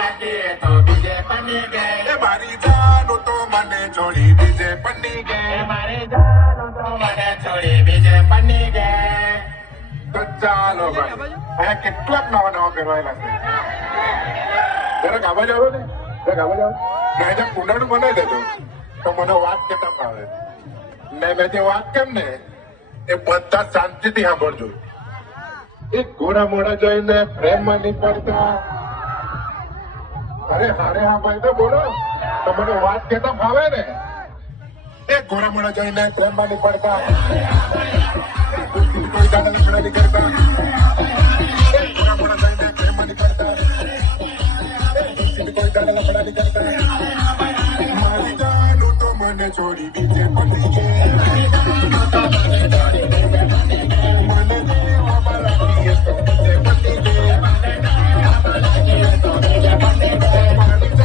લાગે તો બીજે પની ગઈ. એ મારી જાનું તો મને છોડી બીજે પની ગઈ. મારી જાનું તો મને છોડી બીજે પની ગઈ. તો ચાલો ભાઈ, અહીંયા કેટલાક નવા નવા ફેરવાયેલા છે. જરાક આવાજ આવો ને, જરાક આવાજ આવો. મેં જે કુંડાળું બનાવી દેજો તો મને વાત કેતા ફાવે. ને મેં જે વાત કેમ ને એ બધા શાંતિથી સાંભળજો. એ ઘોડા મોડા જોઈને પ્રેમમાં નહીં પડતા. અરે હારે હા ભાઈ તો બોલો, તો મને વાત કેતા ફાવે ને. એ ઘોડા મોડા જોઈને પ્રેમમાં નહીં પડતા. કોઈ દાદા લફડા નહીં કરતા. એ ઘોડા મોડા જોઈને પ્રેમમાં નહીં પડતા. કોઈ દાદા લફડા નહીં કરતા. મારી જાનું તો મને છોડી બીજે પડી ગઈ.